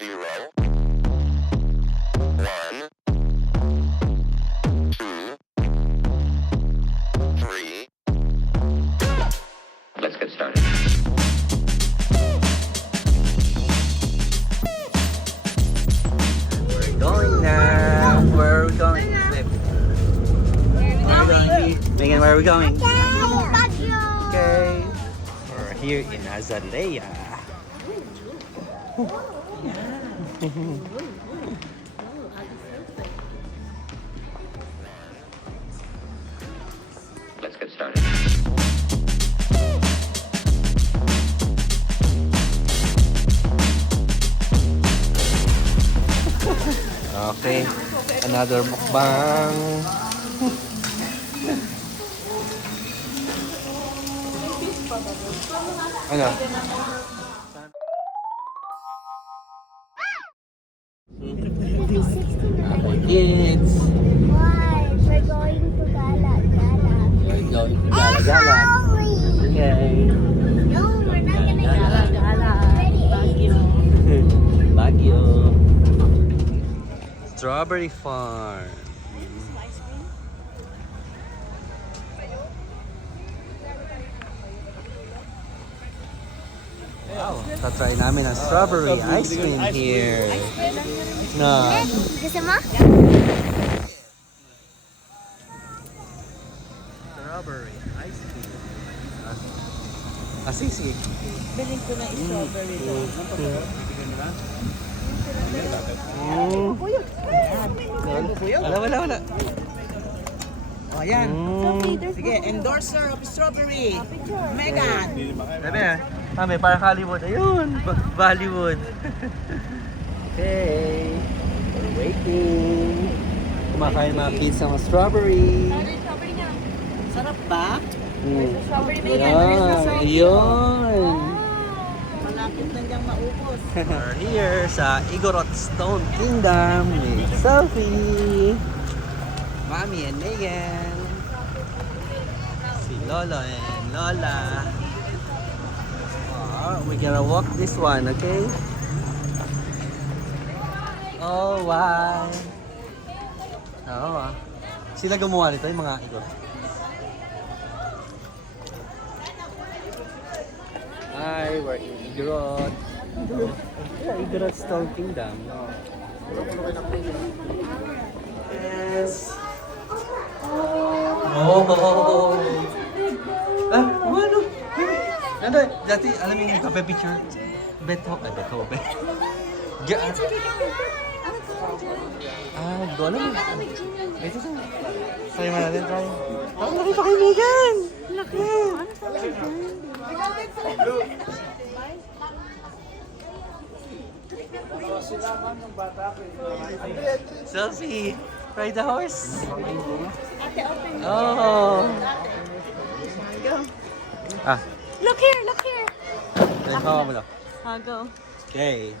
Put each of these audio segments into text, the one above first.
0, 1, 2, 3. Let's get started. We're going now. Where are we going? Flip. Where are we going? Megan, where are we going? Okay. We're here in Azalea. Let's get started. Okay. Another mukbang. Ano? Kids. Why? We're going to Gala. We're going to Gala-Gala. Okay. No, we're not gonna Gala. Baguio. Strawberry Farm. Wow, tatry namin ang strawberry ice cream here. Na. Gusto mo? Strawberry ice cream. Sige. Biling ko ng strawberry. Wala. O, yan. Mm. Sige, endorser of strawberry. Megan. May parang Hollywood. Ayun, Bollywood. Okay. We're waiting. Kumakain mga kids ng strawberry. Sarap ba? Ayun. Malapit na diyang maubos. We're here sa Igorot Stone Kingdom with Sophie, Mommy and Megan, si Lolo and Lola. We're gonna walk this one, okay? Oh, wow. Oo. Sila gumawa nito, yung mga Igorot. Hi, we're in Igorot. Igorot Stone Kingdom. Yes. Oh. Ano? Ano? Dati, alam mo yung kape picture? Beto. Hindi ko alam. Ito sa. Try mo natin, try. Laki pa kay Megan! Laki! Sophie, ride the horse. Oh. Look here. Hawa mo lang. I'll go. Okay.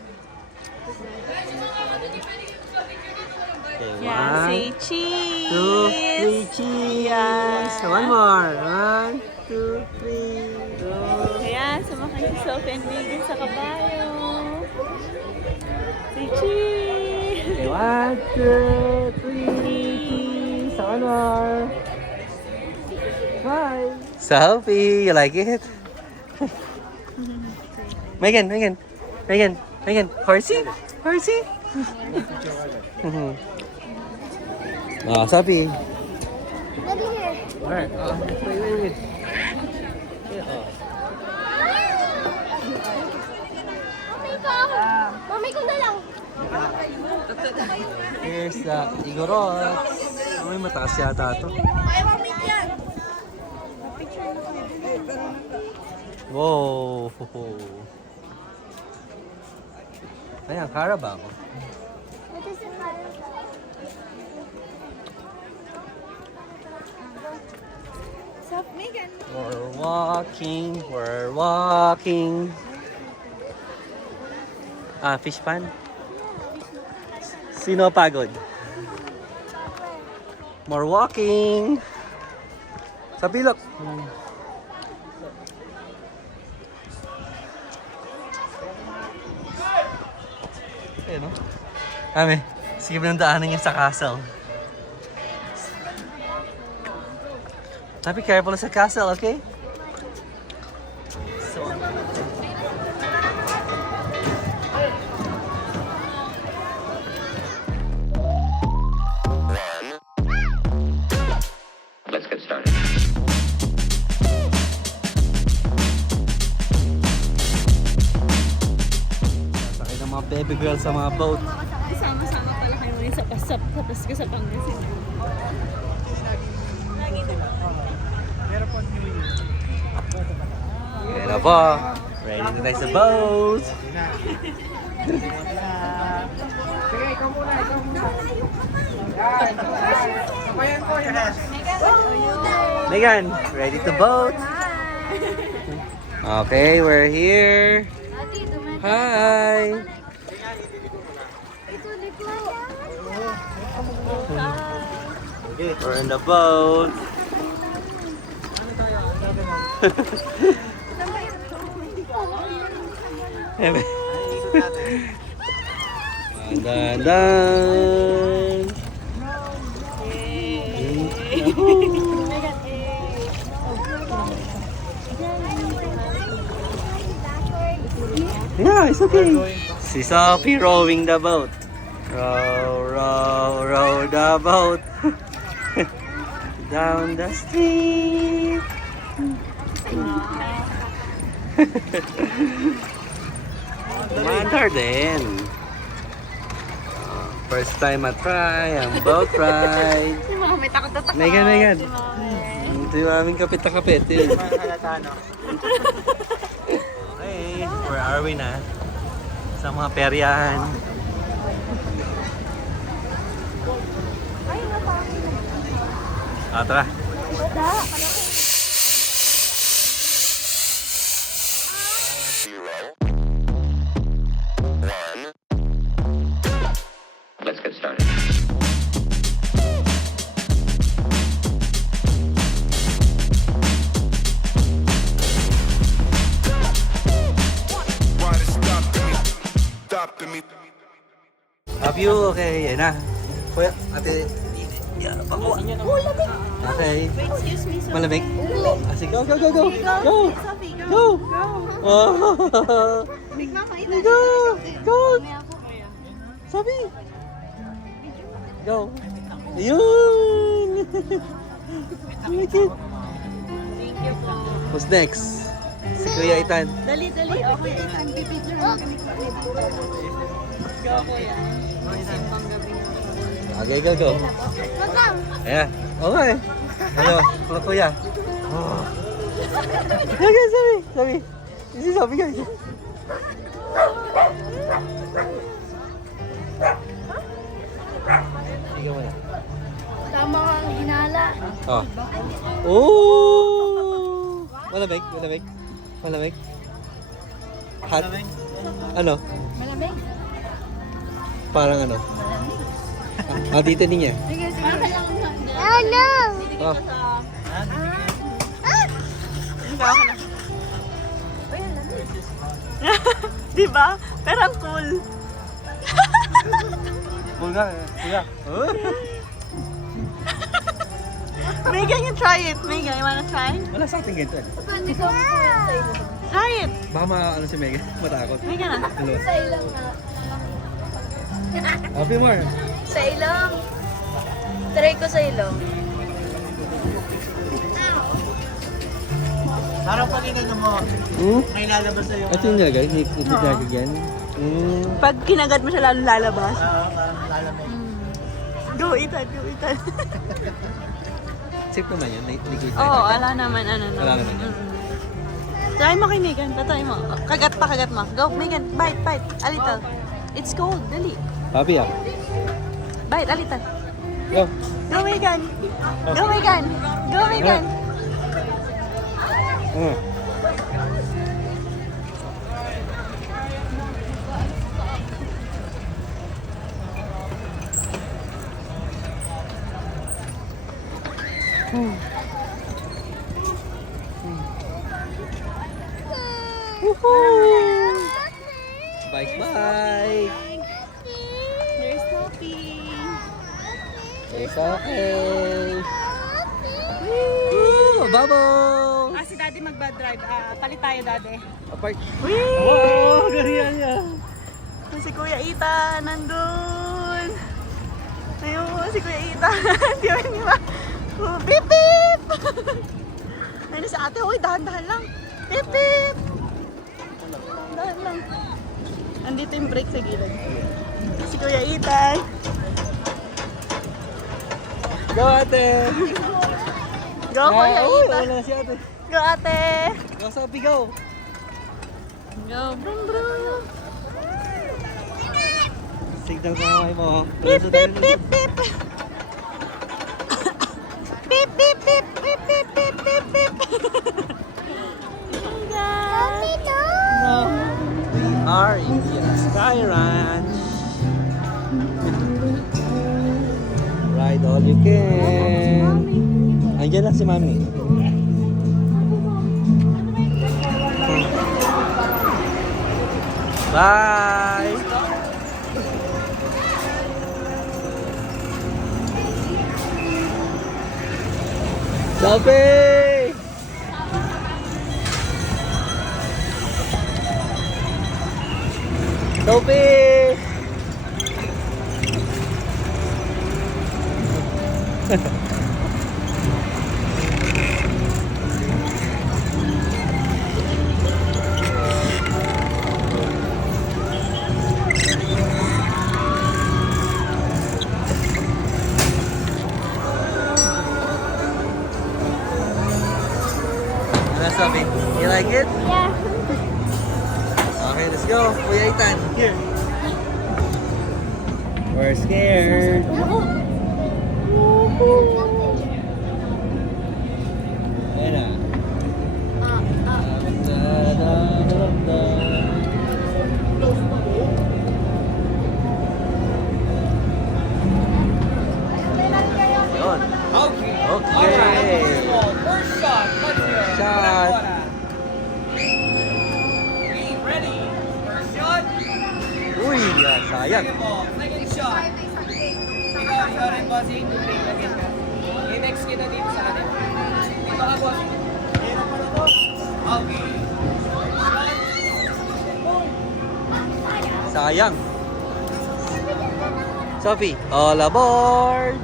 Okay, Yeah, say 1, cheese. 2, 3, cheese. Yeah. One more. 1, 2, 3. Go. Kaya, sumakay si Sophie and Megan sa kabayo. Say cheese. Okay, 1, 2, 3, cheese. One more. Bye. Sophie, you like it? Megan. Horsey? Sophie. Look here. Alright, wait. Mami ko na lang. Here's the Igorot. May mataas yata ito. Wow! Ayan, Carabao. What is it? Sup, Megan? We're walking. Fish pan? Sino pagod? More walking. Sa bilok. Ayan, no? Kami, sige mo ng daanan niya sa castle. Be careful sa castle, okay? So, Let's get started. sakay ng mga baby girl sa mga boat. Sama-sama pala kayo ngayon sa Pasko sa Pangasinan. Yan na po. Ready na tayo sa boat. Megan, ready to boat? Okay, we're here. Hi. We're in the boat. Dan. Yeah, it's okay. Si Sophie rowing the boat. Row, row, row the boat. Down the street. Commander din. First time I try ang boat ride. Si Mami, takot na takot. Megan, Megan. Si Mami. Ito yung aming kapit na kapit. Okay, where are we na? Sa mga peryahan. Tara. Let's get started. Have you? Okay, yan na. Kuya, ate. Yeah, pakuha. Okay. Wait, excuse me. Malamig? Sige, go, go, go, go. Go. Sophie, go. Go. Oh. Big Mama, ito. Go. Go. Sabi. Go. Yun. Like it. Thank you po. Who's next? Si Kuya Itan. Dali, dali. Okay, Ethan, bibidyo na kami. Go, kuya. Simbang gabi na. Okay, go, go. Ayan. Okay. Hello, hello Kuya. Oh. Okay, sabi. Sabi. Isi sabi guys. Sige mo na. Tama kang hinala. Oh. Oh! Malamig, malamig. Malamig. Hot. Ano? Malamig? Parang ano? Ah, dito din niya. Sige, sige. Oh, no! Oh. Diba? Pero ang cool. Pulga, pulga. Megan, you try it. Megan, you wanna try? Wala sa ating ganito. Try it. Baka ano si Megan, matakot. Megan na. Hello. Sa ilong nga. Happy more. Sa ilong. Try ko sa ilong. Parang pakinggan mo, Hmm? may lalabas sa'yo. Ito yung nilagay, nilagay yan. Hmm. Pag kinagat mo siya, lalo lalabas. Parang lalamig. Go, Ethan. Go, Ethan. Safe naman yan, liquid. Oo, wala naman. Ano naman. Wala naman yan. Try mo kay Megan. Tatry mo. Kagat pa, kagat mo. Go, Megan. Bite, bite. A little. It's cold. Dali. Happy ah. Bite, a little. Go. Go, Megan. Go, Megan. Go, Megan. Bike, bike. Okay. Woo! Bubble! Si Daddy magba-drive. Palit tayo, Daddy. Apart. Wow! Ganyan niya. Si Kuya Ita, nandun. Ayun, si Kuya Ita. Di ba? Bip, bip! Ayun si ate, uy, dahan-dahan lang. Bip, bip! Dahan lang. Andito yung brake sa gilid. Si Kuya Ita. Go, ate! Go, Kuya Uy, Ita. wala na si ate. Go, ate. Go, Sophie, go! Go, brum, brum. Signal sa kamay mo. Bip, bip, bip, bip. Bip, bip, bip, bip, bip, bip, bip, bip. We are in the Sky Ranch. Ride all you can. Andiyan lang si Mami. Bye! Sophie! Sophie! Ano, Sophie? You like it? Yeah. Okay, let's go. Kuya Ethan, here. We're scared. Ayan na. Yun. Okay. First shot. Let's go. Shot. Okay, ready. First shot. Uy, sayang. Second ball. Second shot. Ikaw rin, bossing. Play again ka. I-next kita dito sa atin. Dito ka, bossing. Okay. Sayang. Sophie, all aboard!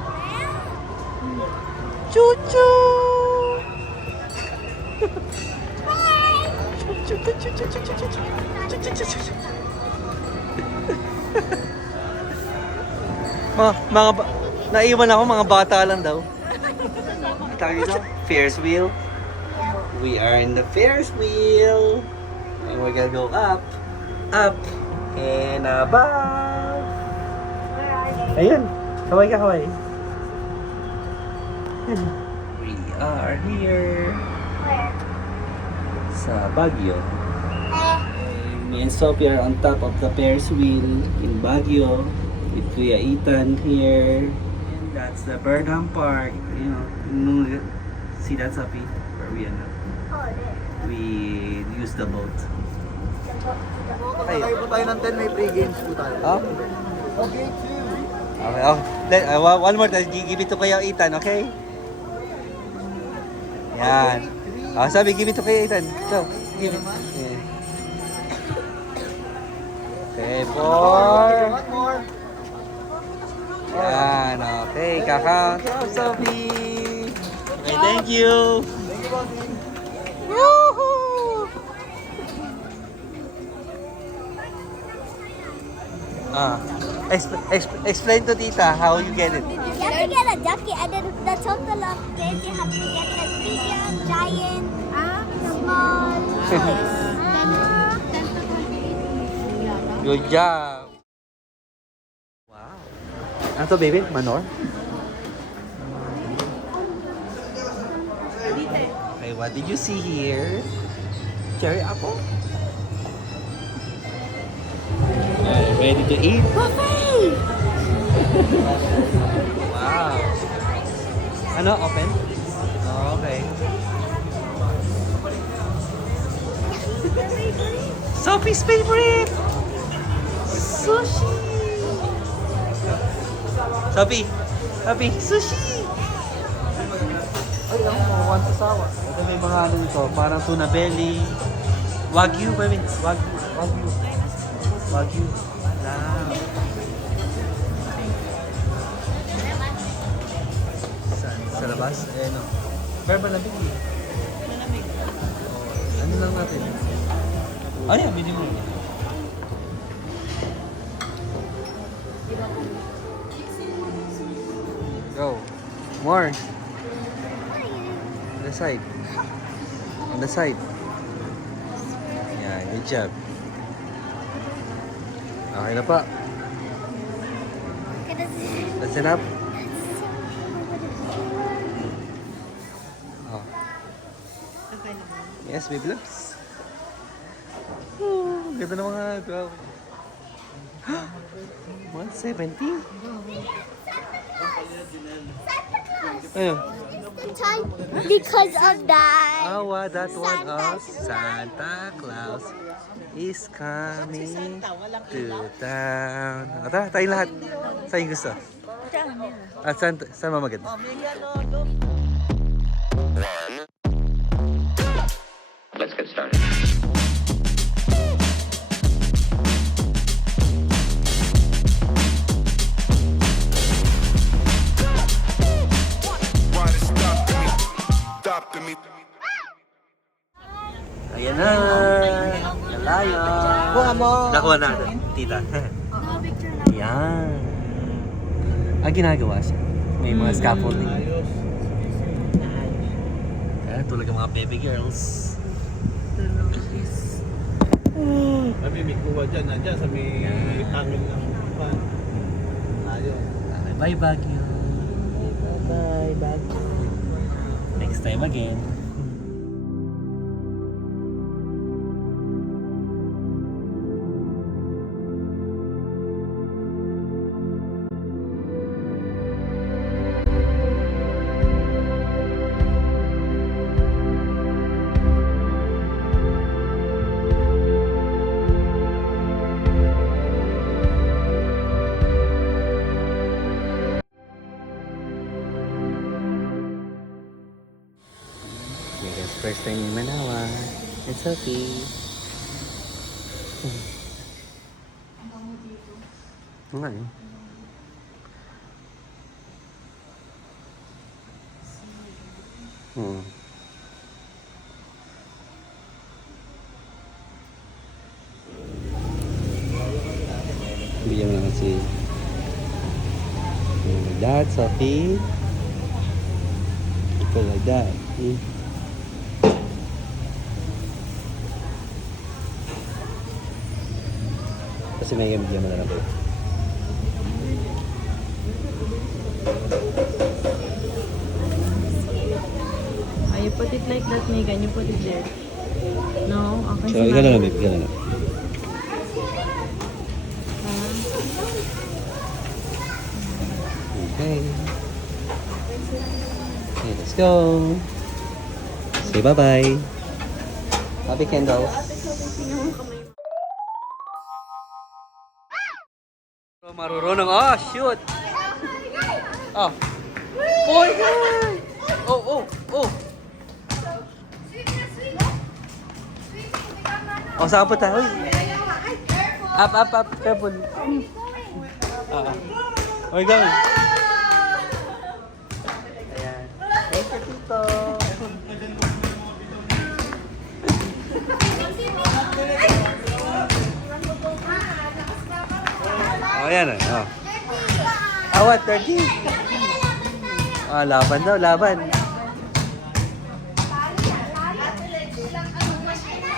Choo-choo! Naiwan ako, mga bata lang daw. Tawag dito, Ferris wheel. We are in the Ferris wheel. And we're gonna go up, up, and above. Ayun, kaway ka, kaway. We are here sa Baguio. Me and Sophie are on top of the Ferris wheel in Baguio with Kuya Ethan here. And that's the Burnham Park. You know, see that, Sophie? Where we are now. We use the boat. Tayo po tayo ng 10, may free games po tayo. Okay. Okay, Okay, one more time. Give it to Kuya Ethan, okay? Yan. Sabi, give it to Kuya Ethan. So, give it. Yeah. Okay, four. One more. Yan, okay. Kakount. Oh, Sophie. Okay, thank you. Thank you, bossing. Woohoo! Explain to Tita how you get it. You have to get a ducky, and then the total of this, you have to get a medium, giant, small, Good job. Wow. Ano to, baby? Manor? Okay, what did you see here? Cherry apple? Ready to eat? buffet! Wow. Ano? Open? Oh, okay. Sophie's favorite! Sushi! Sophie, Happy sushi! Ay, ang mga one sa sawa. Ito may mga ano nito, parang tuna belly. Wagyu, baby. Wagyu. Wagyu. Wow. Sa labas? Eh, no. Pero malamig eh. Malamig. Ano lang natin? Ano yan? Bili mo. Go. More. On the side. On the side. Yeah, good job. Okay na pa. That's enough. Oh. Yes, baby loves. Oh, ganda na mga 12. 170? Ayun. Time because of that. That one of Santa Claus is coming to town. O, tara, tayo lahat. Saan yung gusto? At saan mamagad? Let's get started. Ayan na! Nalayo! Buha mo. Nakuha na, tita. Ayan. Ang ginagawa siya. May mga scaffolding. Ayan, tulad ng mga baby girls. Kami may kuha dyan, nandyan sa may hangin ng pan. Ayun. Bye, Baguio. Bye, Baguio. Next time again. First time in Manawa. It's okay. Nga eh. Bigyan mo naman si Dad, Sophie. Ikaw like that. Kasi may bigyan mo na lang ba? You put it like that, Megan. You put it there. No? Okay. So, ikaw na lang, babe. Ikaw na lang. Okay. Okay, let's go. Say bye-bye. Happy candles. Marurunong. Oh, shoot! Oh. Oh my God! Oh. Oh, saan po tayo? Up. Careful. Oh my God. Ayan. Thank you, Tito. Oh, ayan na. Oh. What? 30? Oh, laban daw, laban.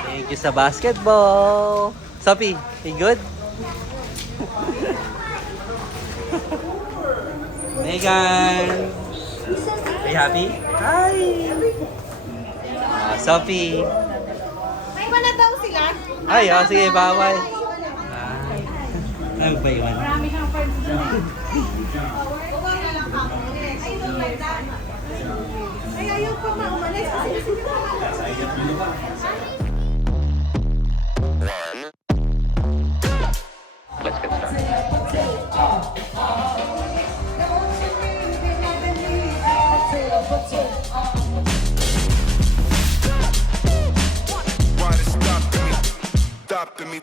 Thank you sa basketball. Sophie, you good? Megan. Are you happy? Hi. Sophie. May wala daw sila. Ay, sige, bawal. Ano ba yun? Marami kang friends dyan. Ay, ayaw pa maumalis. Let's get started. stopping me.